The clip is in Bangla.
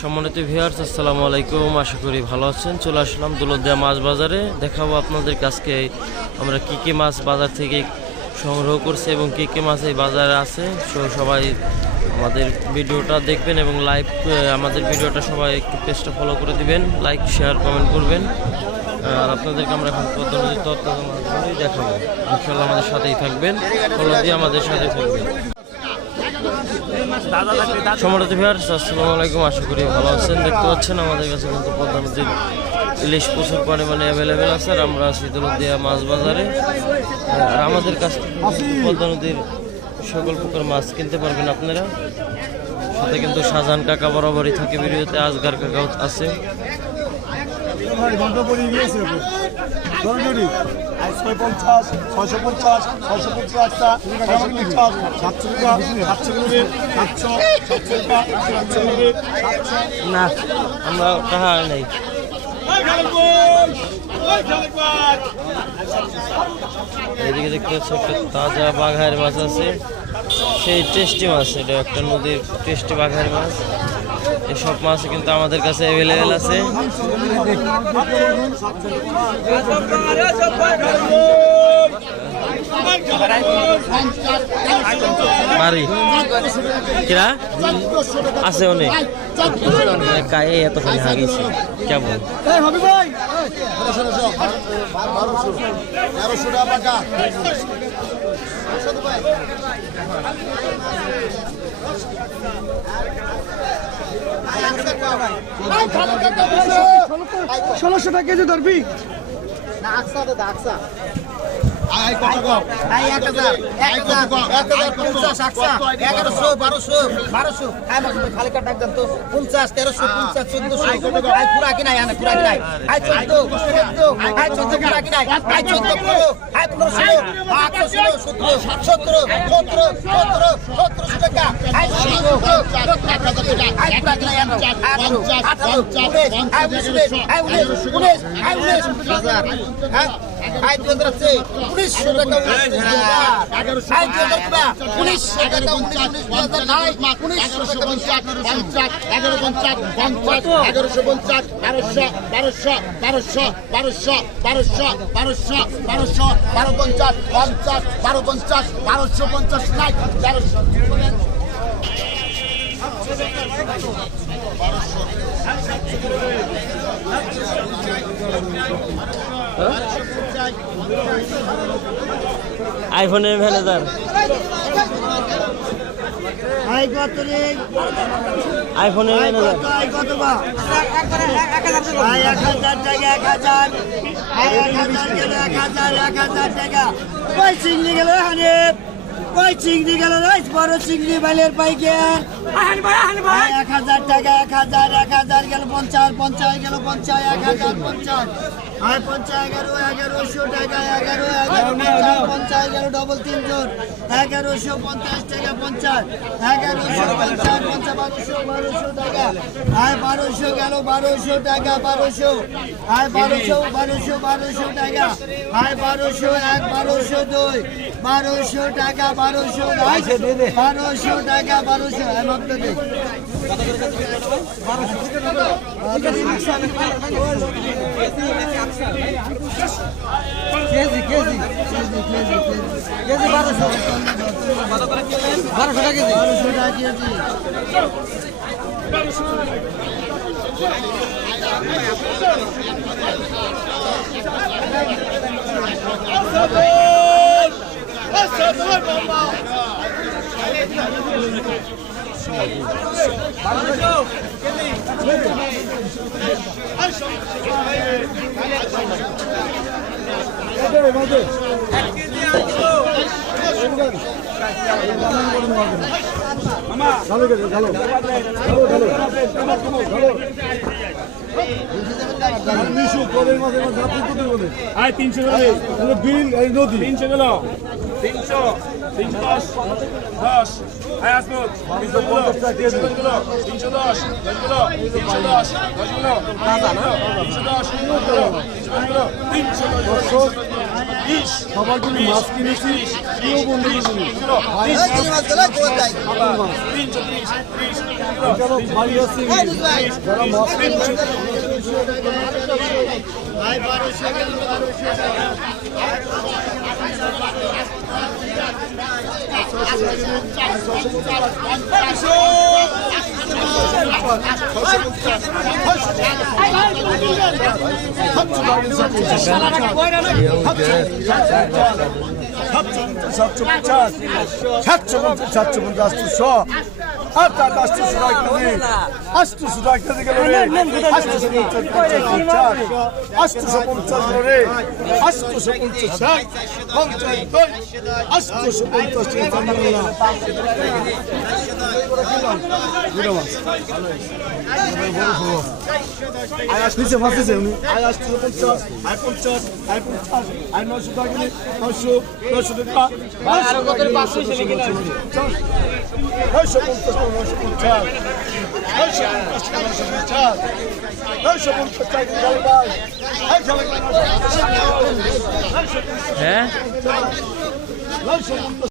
সম্মানিত ভিউয়ার্স আসসালামু আলাইকুম। আশা করি ভালো আছেন। চলে আসলাম দৌলতদিয়া মাছ বাজারে। দেখাবো আপনাদের কাছকে আমরা কি কি মাছ বাজার থেকে সংগ্রহ করছে এবং কি কি মাছ এই বাজারে আছে। সবাই আমাদের ভিডিওটা দেখবেন এবং লাইভ আমাদের ভিডিওটা সবাই একটু পেজটা ফলো করে দিবেন। লাইক শেয়ার কমেন্ট করবেন। আর আপনাদেরকে আমরা এখন পদ্ধতি মাছগুলোই দেখাবো। ইনশাল্লাহ আমাদের সাথেই থাকবেন। ফলো দিয়ে আমাদের সাথে থাকবেন। সম্মানিত ভিউয়ার্স আসসালামু আলাইকুম। আশা করি ভালো আছেন। দেখতে পাচ্ছেন আমাদের কাছে কিন্তু পদ্মা নদীর ইলিশ প্রচুর পরিমাণে অ্যাভেলেবেল আছে, আর আমরা দৌলতদিয়া মাছ বাজারে। আর আমাদের কাছ থেকে পদ্মা সকল প্রকার মাছ কিনতে পারবেন আপনারা। সাথে কিন্তু শাহজাহান কাকা বরাবরই থাকে ভিডিওতে, আজগার কাকাও আছে। পঞ্চাশ ছয়শো পঞ্চাশ পঞ্চাশ না আমরা টাকা নেই এদিকে দেখতে পাচ্ছি একটা তাজা বাঘায়ের মাছ আছে সেই টেস্টি মাছ এটা একটা নদীর টেস্টি বাঘায়ের মাছ এসব মাছ কিন্তু আমাদের কাছে অ্যাভেলেবেল আছে। আছে অনেক। গায়ে এতখানি হাগিছে। কেমন? ষোলোশো টাকা কেজি ধরবি? আয় কত কম? আই এক পঞ্চাশ তেরোশো পঞ্চাশ চোদ্দশো। আই পুরা কিনাই আনে পুরা কিনাই। আই চোদ্দ চোদ্দ আই চোদ্দ পুরা কিনাই। আই চোদ্দ পনেরো। আই পনেরো হ্যাঁ উনিশশো টাকা উনিশশো টাকা উনিশশো টাকা বারো পঞ্চাশ পঞ্চাশ বারো পঞ্চাশ বারোশো পঞ্চাশ নাই আইফোনের ম্যানেজার। আই কত রে আইফোনের ম্যানেজার আই কত বা আই এক হাজার টাকা এক হাজার। আই এক হাজার গেল এক হাজার এক হাজার টাকা। কই চিংড়ি গেল হানিফ। কই চিংড়ি গেল রে বড় চিংড়ি বাইলের পাইকার এক হাজার টাকা এক হাজার এক হাজার গেল পঞ্চাশ পঞ্চাশ গেল পঞ্চাশ এক হাজার পঞ্চাশ। পঞ্চাশ এগারো এগারোশো টাকা এগারো এগারো পঞ্চাশ পঞ্চাশ এগারো ডবল তিনজন এগারোশো পঞ্চাশ টাকা পঞ্চাশ। এগারোশো পঞ্চাশ পঞ্চাশ বারোশো বারোশো টাকা। আয় বারোশো গেল বারোশো টাকা বারোশো। আয় বারোশো বারোশো বারোশো টাকা। আয় বারোশো এক বারোশো দুই। বারোশো টাকা বারোশো বারোশো টাকা বারোশো। KG KG KG KG. KG বারোশো। বারোশো টাকা কেজি। বারোশো টাকা কেজি আয় তিনশো বিল এই নদী তিনশো গেল তিনশো তিনশো দশ দশ আয় আসমত তিনশো পঞ্চাশ টাকা কেজি তিনশো দশ দশগুলো তিনশো দশ দশগুলো তিনশো দশ তিনশো দশ বিশ সবার জন্য মাছ কিনেছি প্রিয় বন্ধু তিনশো ত্রিশ ত্রিশ যারা ভাই আছে যারা মাছ কিনেছে সাতশো পঞ্চাশ সাতশো পঞ্চাশ সাতশো পঞ্চাশ আটশো আর তার আটশোশো টাকা কেজি আটশোশো টাকা কেজি গেল রে আটশোশো পঞ্চাশ আটশোশো পঞ্চাশ গেল রে আটশোশো পঞ্চাশ পঞ্চাশ দুই আটশোশো পঞ্চাশ নিচে মাছ দিছে উনি আয় আটশো পঞ্চাশ আয় পঞ্চাশ আয় পঞ্চাশ আয় নশো টাকা নশো নশো টাকা নশো পঞ্চাশ নশো পঞ্চাশ নশো পঞ্চাশ